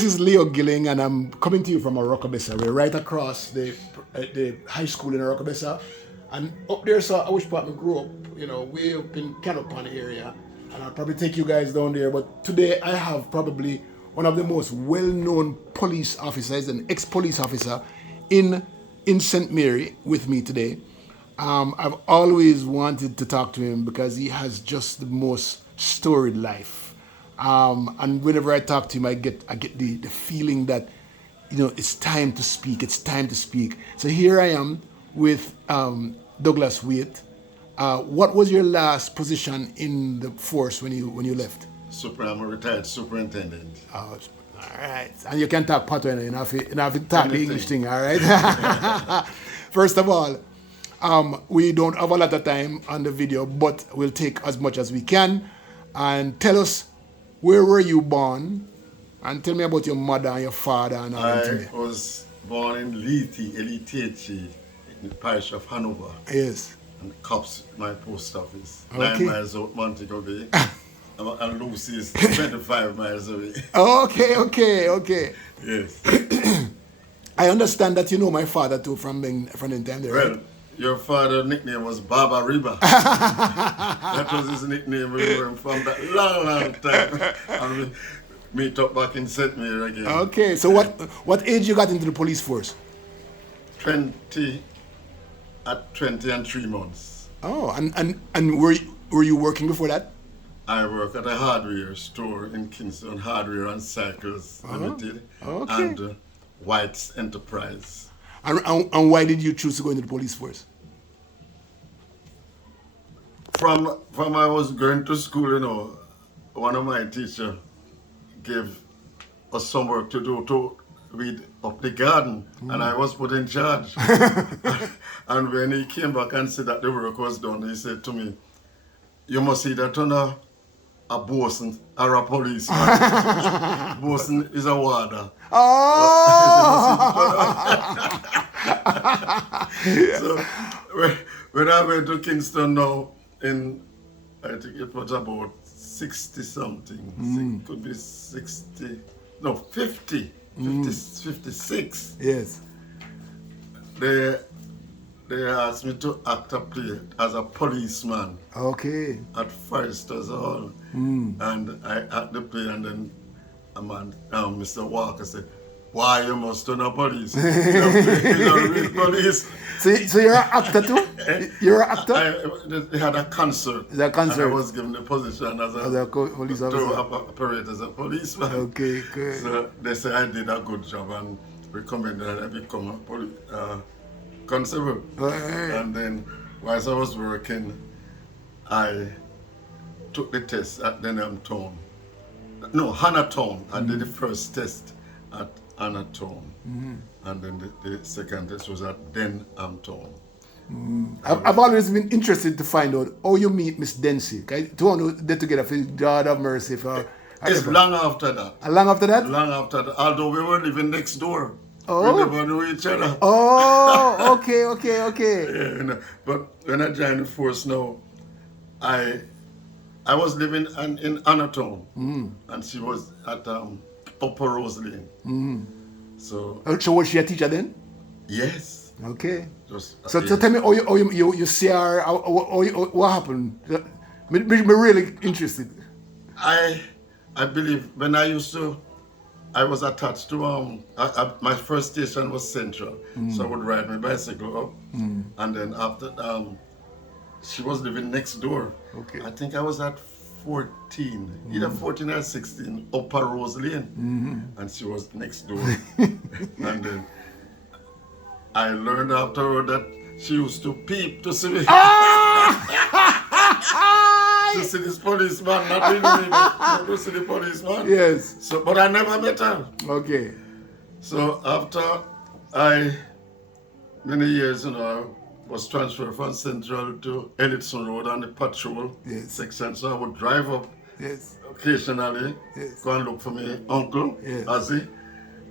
This is Leo Gilling, and I'm coming to you from Oracabessa. We're right across the high school in Oracabessa, and up there, so I wish part I grew up. You know, way up in Canopan area, and I'll probably take you guys down there. But today, I have probably one of the most well-known police officers, an ex-police officer, in St. Mary with me today. I've always wanted to talk to him because he has just the most storied life. And whenever I talk to him, I get the feeling that, you know, it's time to speak. It's time to speak. So here I am with Douglas Waite. What was your last position in the force when you left? I'm a retired superintendent. Oh, all right. And you can talk patois, you know, if you talk the English thing, all right? First of all, we don't have a lot of time on the video, but we'll take as much as we can. And tell us, where were you born? And tell me about your mother and your father and all that. I was born in Leite, Elitechi, in the parish of Hanover. Yes. And Cops, my post office. Okay. 9 miles out Montego Bay. And Lucy is 25 miles away. Okay. Yes. I understand that you know my father too from the time there. Well, right? your father's nickname was Baba Riba. That was his nickname. We were from that long time. And we meet up back in St. Mary again. Okay, so what age you got into the police force? 20 and 3 months. Oh, and were you working before that? I work at a hardware store in Kingston, Hardware and Cycles Limited, okay. and Waite's Enterprise. And why did you choose to go into the police force? From I was going to school, you know, one of my teachers gave us some work to do to weed up the garden, and I was put in charge. And when he came back and said that the work was done, he said to me, "You must either turn a bosun or a policeman." Bosun is a warder. Oh! So when I went to Kingston now, I think it was about 60 something. It could be 60, no, 50, 56. Yes. They asked me to act a play as a policeman. Okay. At Forester's Hall. And I act the play, and then a man, Mr. Walker said, "Why you must turn a police? You're a real police." So you're an actor too? You're an actor? They had a concert. Is that a concert? And I was given the position as a police officer. to operate as a policeman. Okay, good. So they said I did a good job and recommended that I become a constable. And then whilst I was working, I took the test at Denham Town. No, Hannah Town. I did the first test at Hannah Town. And then the second test was at Denham Town. I've always been interested to find out how you meet Miss Dempsey. Okay? To want to get together for God have mercy. It's long after that. Long after that? Long after that. Although we were living next door. Oh. We never knew each other. Oh, okay. Yeah, you know, but when I joined the force now, I was living in Anatown, and she was at Upper Rose Lane. So was she a teacher then? yes. Okay. Just, So tell me how you see her, what happened? Me really interested. I believe when I was attached to my first station was Central, so I would ride my bicycle up, and then after she was living next door. Okay. I think I was at 14, either 14 or 16, Upper Rose Lane, and she was next door. And then I learned afterward that she used to peep to see me. To see this policeman, not really me, but to see the policeman. Yes. So, but I never met her. Okay. So after many years, you know, I was transferred from Central to Ellison Road on the patrol section. So I would drive up occasionally, go and look for my uncle, Ozzy,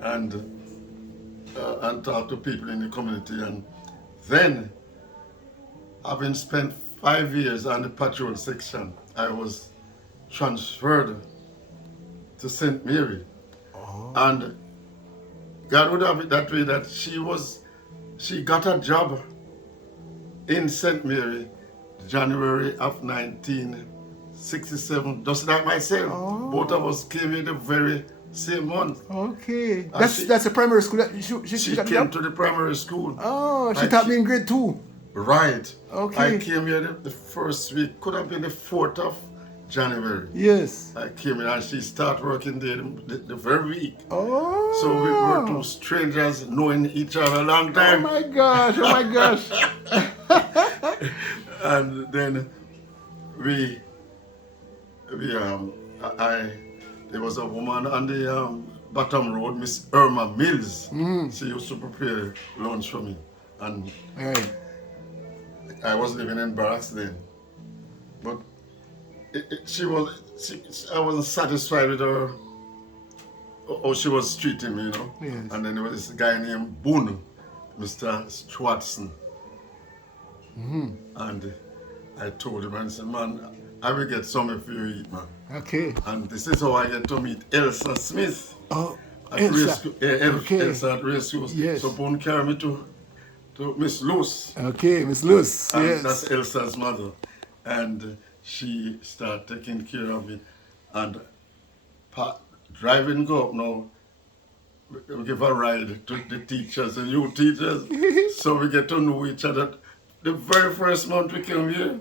and talk to people in the community. And then, having spent 5 years on the patrol section, I was transferred to St. Mary. And God would have it that way that she got a job in St. Mary, January of 1967, just like myself. Both of us came here the very same month. Okay. And That's a primary school that she got came job? to the primary school. Oh, she taught me in grade 2. Right. Okay. I came here the first week, could have been the 4th of January. Yes. I came here and she started working there the very week. Oh. So we were two strangers knowing each other a long Oh time. my gosh, oh my gosh. And then there was a woman on the bottom road, Miss Irma Mills. She used to prepare lunch for me. And All right. I was living in barracks then. But I wasn't satisfied with her, how she was treating me, Yes. And then there was this guy named Boone, Mr. Schwartzen. And I told him, and I said, man, I will get something for you to eat, man. Okay. And this is how I get to meet Elsa Smith. Oh, At Elsa. Rescue, Okay. Elsa at Rescue. Yes. So Boone carried me to Miss Luce. Okay, Miss Luz. And Yes. that's Elsa's mother. And she started taking care of me. And driving go up now, we give a ride to the teachers and you teachers. So we get to know each other. The very first month we came here.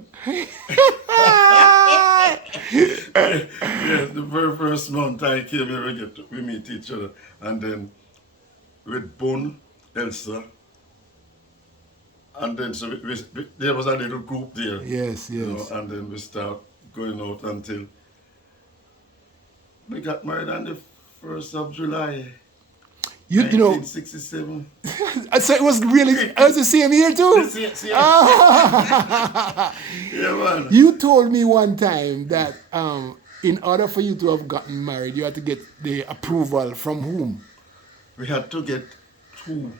Yes, the very first month I came here, we meet each other. And then with Boone, Elsa, and then so there was a little group there. Yes, yes. And then we start going out until we got married on the 1st of July, You know, 1967. so it was the same year too? Yes. Ah. Yeah, man. You told me one time that in order for you to have gotten married, you had to get the approval from whom? We had to get 2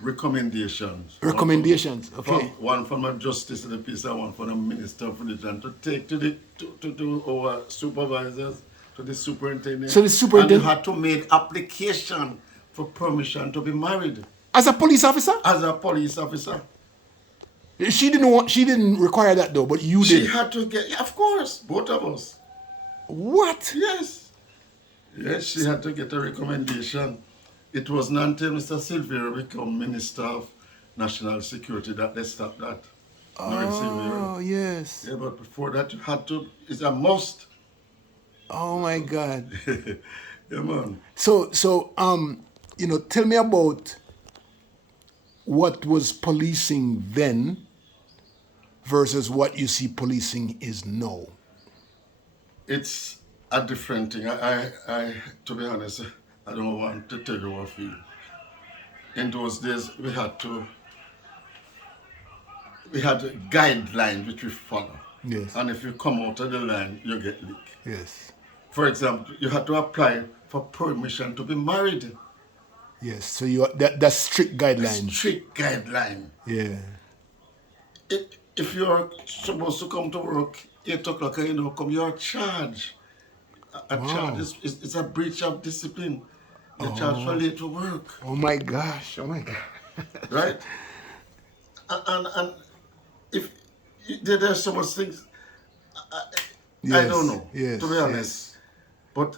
recommendations. Recommendations, okay. One from a justice of the peace and one from a minister of religion to take to our supervisors, to the superintendent. So the superintendent- And you had to make application for permission to be married. As a police officer? As a police officer. She didn't require that though, but you She did. had to get, of course, both of us. What? Yes. Yes, she had to get a recommendation. It was not until Mr. Silvera became Minister of National Security that they stopped that. Oh, yes. Yeah, but before that, you had to, it's a must. Oh my God. Yeah, man. So, tell me about what was policing then versus what you see policing is now. It's a different thing. I to be honest, I don't want to tell you what I feel. In those days, we had guidelines which we follow. Yes. And if you come out of the line, you get licked. Yes. For example, you had to apply for permission to be married. Yes. So that's strict guidelines. Strict guideline. Yeah. If you're supposed to come to work 8 o'clock and you don't come, you're charged. A charge is a breach of discipline. You're charged for late to work. Oh my gosh. Oh my God. Right? And if there's so much things, I don't know, Yes, to be honest. But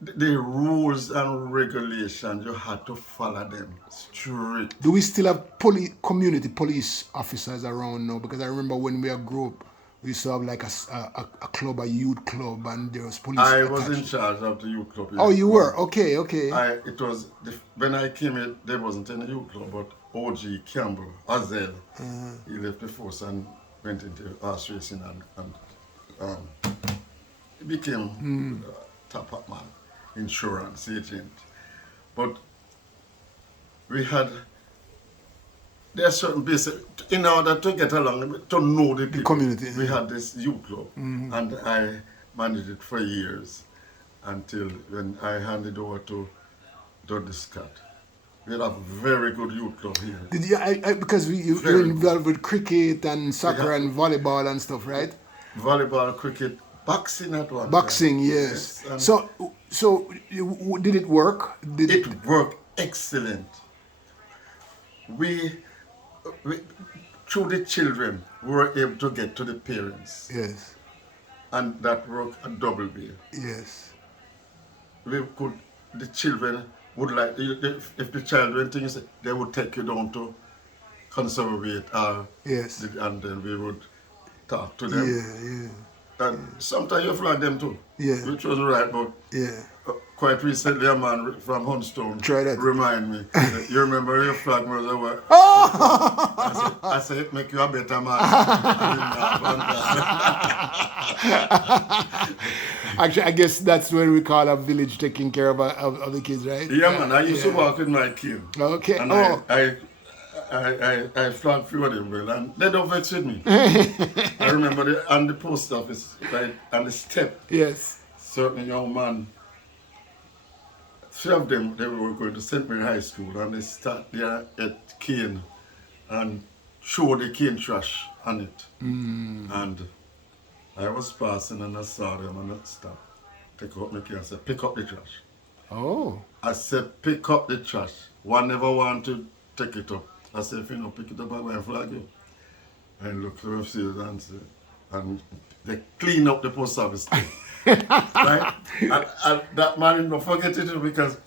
the rules and regulations, you had to follow them strict. Do we still have community police officers around now? Because I remember when we grew up, we used to have like a club, a youth club, and there was police. I was in attached. charge of the youth club. Oh, you were? Okay. When I came in, there wasn't any youth club, but OG Campbell, Azel, he left the force and went into horse racing and he became top up man, insurance agent. But there are certain basic, in order to get along, to know the people, community. we had this youth club, and I managed it for years until when I handed over to Dudley Scott. We had a very good youth club here. Did you? Because you're involved with cricket and soccer and volleyball and stuff, right? Volleyball, cricket, boxing at one Boxing, time. yes. And So did it work? it worked excellent. We, we, through the children, we were able to get to the parents. Yes. And that worked a double way. Yes. We could, the children would like, if the child went things, they would take you down to conservate, Yes. and then we would talk to them. Yeah. And sometimes you flag them too, Yeah. which was right, but Yeah. quite recently a man from Hunstone Try that. remind me, you remember your flag was over? Oh! I said, it make you a better man. I Actually, I guess that's what we call a village taking care of the kids, right? yeah, man, I used to walk with my kid. Okay. And I flagged few of them, well, and they don't vex with me. I remember on the post office, right, on the step, Yes. certain young man, three of them, they were going to St. Mary High School, and they start there at cane and show the cane trash on it. And I was passing and I saw them and I stopped. Take out my cane and said, pick up the trash. Oh. I said, pick up the trash. One never want to take it up. I said, if you don't pick it up, I'm going to flag you. And look to the and said, and they clean up the post office thing. Right? And that man didn't forget it because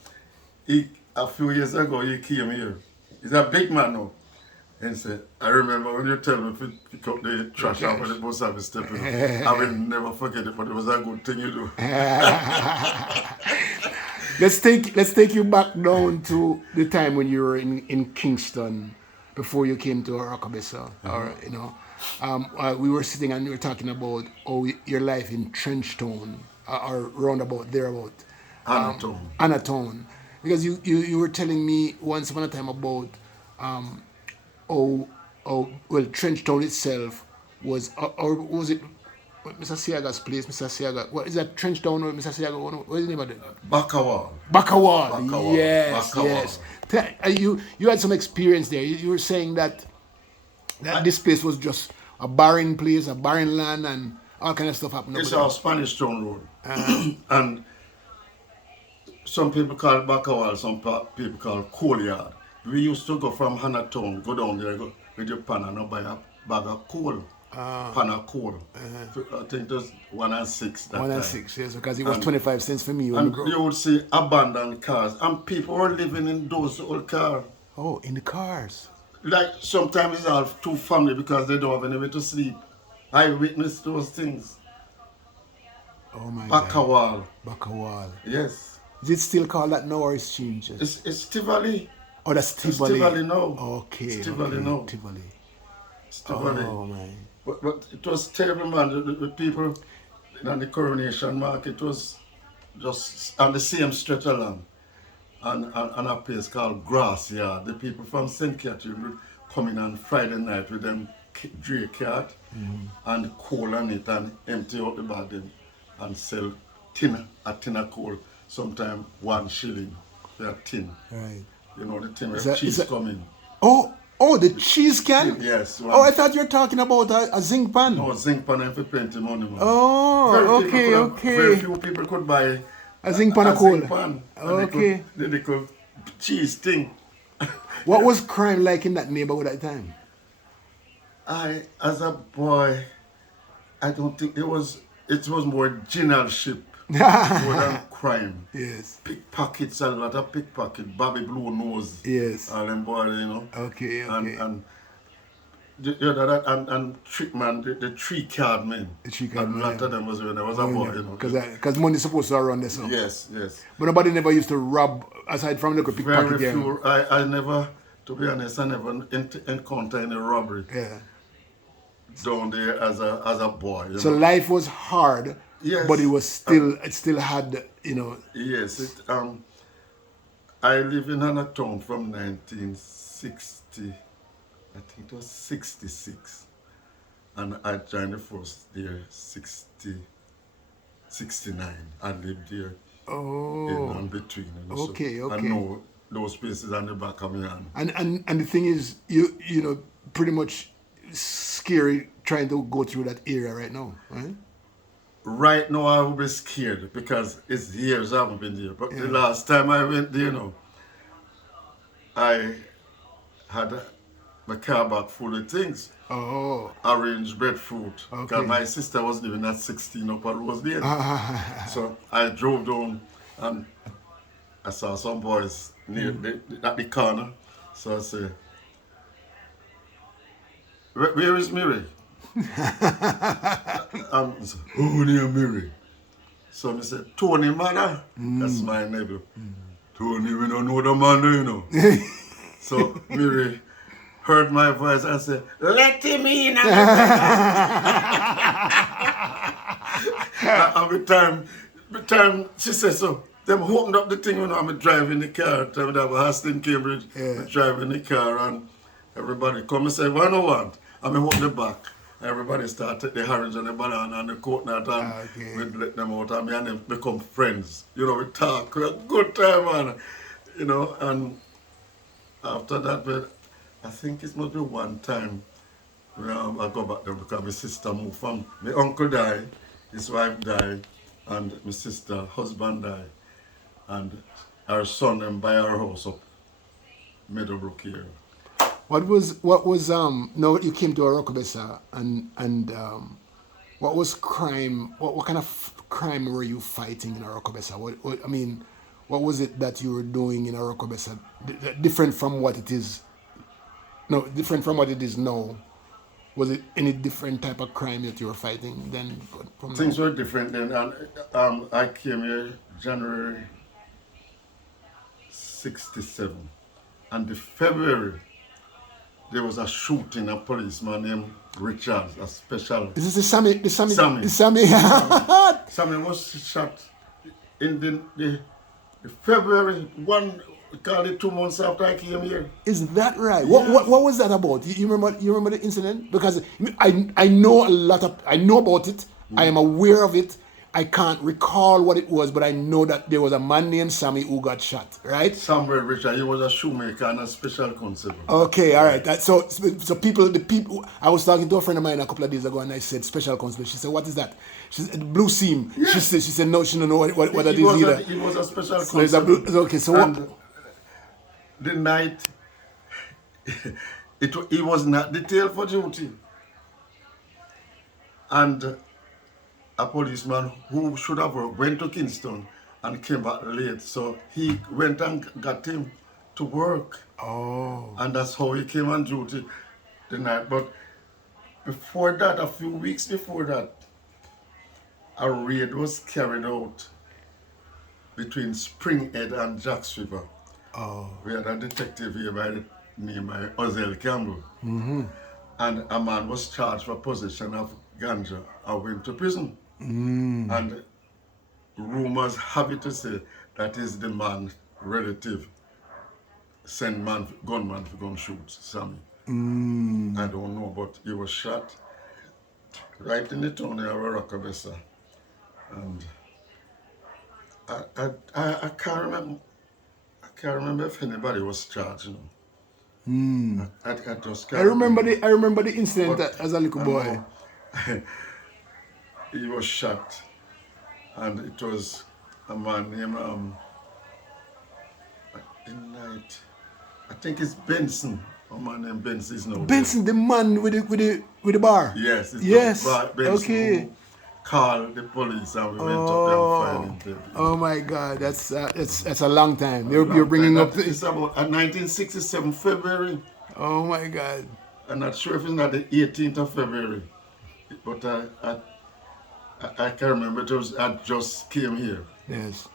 a few years ago he came here. He's a big man now. And he said, I remember when you tell me to pick up the trash out of the post office step, I will never forget it, but it was a good thing you do. Let's take you back down to the time when you were in Kingston before you came to Oracabessa. Or we were sitting and we were talking about your life in Trenchtown or roundabout thereabout. Anatone. Because you were telling me once upon a time about Trenchtown itself was or was it Mr. Siaga's place, Mr. Siaga. What is that, Trenchtown or Mr. Siaga? What is the name of it? Bakawal. Yes. You had some experience there. You were saying that this place was just a barren place, a barren land, and all kind of stuff happened. It's our Spanish Town Road. And some people call it Bakawal, some people call it Coal Yard. We used to go from Hanatown, go down there with your pan and buy a bag of coal. Pan of coal. I think it was 1 and 6 that 1 and time. 6, yes, because it was 25 cents for me when And you grew you up. would see abandoned cars, and people were living in those old cars. Oh, in the cars. Like sometimes it's all two family because they don't have anywhere to sleep. I witnessed those things. Oh my Bakawal. God. Bakawal. Yes. Is it still called that now or it's changed? It's Tivoli. Oh, that's Tivoli. It's Tivoli now. Okay. It's Tivoli now. Tivoli. It's Tivoli. Oh man. But it was terrible, man. The people in the Coronation Market was just on the same stretch of land. And a place called Grass Yard. The people from St. Catherine would come in on Friday night with them dray cart and coal on it and empty out the bag and sell a tin of coal. Sometimes 1 shilling for a tin. Right. You know, the tin where cheese come in. Oh, the cheese can? Yes. Oh, I thought you were talking about a zinc pan. No, zinc pan and for plenty money, man. Oh, Very few people could buy a zinc pan of coal. Zinc pan. Okay. They could cheese thing. What was crime like in that neighborhood at that time? As a boy, I don't think it was more generalship more than crime. Yes. Pickpockets, a lot of pickpocket, Bobby Blue Nose. Yes. All them boys, you know. Okay. And trick man, the tree card men. The tree card men. A lot of them was when I was a boy, you know. Because money's supposed to run this. Yes. But nobody never used to rob, aside from the pickpocket. Very few. I never, to be honest, I never encountered any robbery. Yeah. Down there as a boy. So know. life was hard. Yes. But it was still, it still had, you know. Yes. I live in Anatone from 1960. I think it was 66. And I joined the force there 69. I lived there in between. You know, okay. I know those places on the back of my hand. And the thing is, you know, pretty much scary trying to go through that area right now, right? right now I would be scared because it's years I haven't been there. But the last time I went there, I had my car back full of things. Oh. Orange, breadfruit. Okay. Because my sister was living at 16 up at Rosedale. So I drove down and I saw some boys near at the corner. So I said, where is Mary? Who near Mary? So I said, Tony, mother. That's my neighbor. Tony, we don't know the man, So Mary heard my voice and said, let him in. Every time she said so, them opened up the thing when I'm driving the car. Time that was Hastings, Cambridge, driving the car, and everybody come and say, what do you want? And I open the back. Everybody started the orange and the banana and the coconut, and we let them out, and them become friends. We talk, we had a good time, man. And after that, I think it must be one time I go back there because my sister moved from, my uncle died, his wife died, and my sister husband died, and our son them buy our house up Meadowbrook here. What was now you came to Oracabessa and what was crime, what kind of crime were you fighting in Oracabessa? What was it that you were doing in Oracabessa different from what it is now? Was it any different type of crime that you were fighting then? Things were different then, and I came here January 67, and in February there was a shooting, a policeman named Richard, a special. Is this Sammy? Sammy. Sammy Was shot in the February 1, call it 2 months after I came here. Is that right? Yes. What was that about? You remember the incident? Because I know I know about it. I am aware of it. I can't recall what it was, but I know that there was a man named Sammy who got shot, right? Samuel Richard, he was a shoemaker and a special constable. Okay, all right. So the people, I was talking to a friend of mine a couple of days ago, and I said special constable. She said, "What is that?" She said, "Blue seam." Yeah. She said, "No, she don't know what that is either." He was a special constable. Okay, so and the night, he was not detailed for duty, and a policeman who should have went to Kingston and came back late. So he went and got him to work. Oh. And that's how he came on duty the night. But before that, a few weeks before that, a raid was carried out between Springhead and Jacks River. Oh. We had a detective here by the name of Ozell Campbell. And a man was charged for possession of ganja and went to prison. And rumors have it to say that is the man relative sent gunman to go and shoot Sammy. I don't know, but he was shot right in the town of Oracabessa. And I can't remember. I can't remember if anybody was charged. I just can't. I remember the incident as a little boy. He was shot, and it was a man named I think it's Benson. A man named Benson is now Benson, the man with the bar. Yes. Yes. Benson, okay. who called the police, and we went up there and Oh my God, that's a long time. You're bringing up. It's about 1967 February. Oh my God. I'm not sure if it's not the 18th of February, but I can't remember. I just came here. Yes.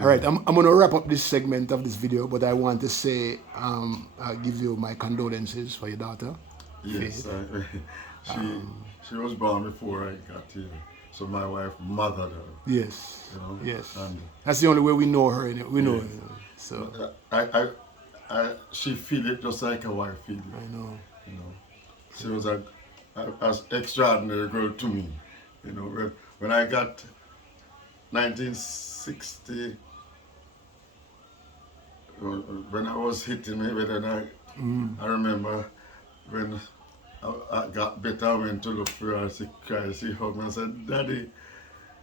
All right. I'm going to wrap up this segment of this video, but I want to say, I'll give you my condolences for your daughter. Yes. She was born before I got here, so my wife mothered her. Yes. Yes. And that's the only way we know her. We know her. So she feel it just like a wife feel it. I know. She was an extraordinary girl to me. When I got 1960, when I was hitting me, I remember when I got better, I went to look for her, she cried, she hugged me and said, "Daddy,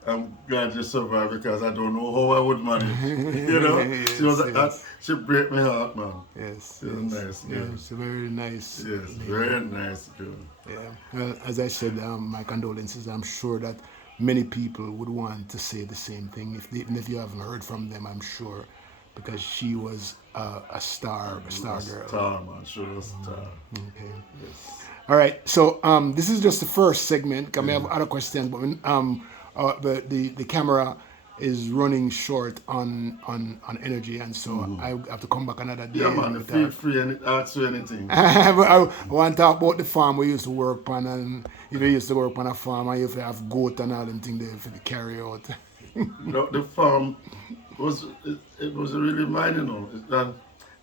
I'm glad you survived because I don't know how I would manage. You know, Yes, she was yes. she break my heart, man. Yes, She was a yes, nice girl. yes, a very nice Yes, lady. very nice girl. Yeah. Well, as I said, my condolences. I'm sure that many people would want to say the same thing, even if you haven't heard from them. I'm sure, because she was a star girl. Star, man. She was a star. Okay. Yes. All right. So this is just the first segment. Can we have other questions? But the camera is running short on energy, and so I have to come back another day. Yeah, man. with, Feel free and ask you anything. I want to talk about the farm we used to work on, and if you used to work on a farm and you have to have goat and all them things there for the carry out. The farm it was really mine, you know.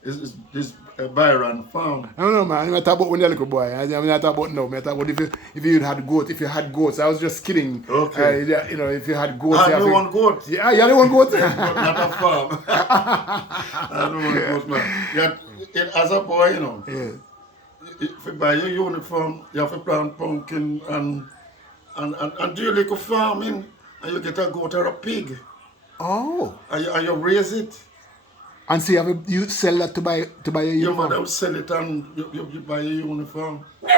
It's this Byron farm. I don't know, man. I'm not talking about when you're a little boy. I'm not talking about now. I'm talking about if you had goat. If you had goats, I was just kidding. Okay. Yeah, you know, if you had goats, I you had have one goat. Yeah, you had one goat. But not a farm. I don't want to go, man. As a boy, you know, Yeah. if you buy your uniform, you have to plant pumpkin and do your little farming, and you get a goat or a pig, Oh. and you raise it. And so you sell that to buy your Your uniform? mother will sell it and you buy your uniform. We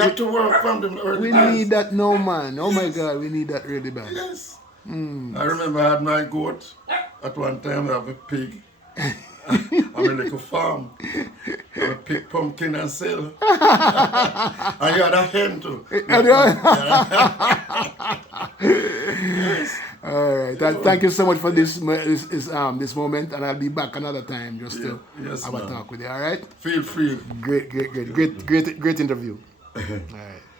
have to work from them early We days. need that now, man. Oh my God, we need that really bad. Yes. I remember I had my goat. At one time I have a pig. I'm in a little farm. I pick pumpkin and sell. And you had a hen too. All right. Thank you so much for this moment, and I'll be back another time just to Yes, have a man. talk with you. All right. Feel free. Great interview. All right.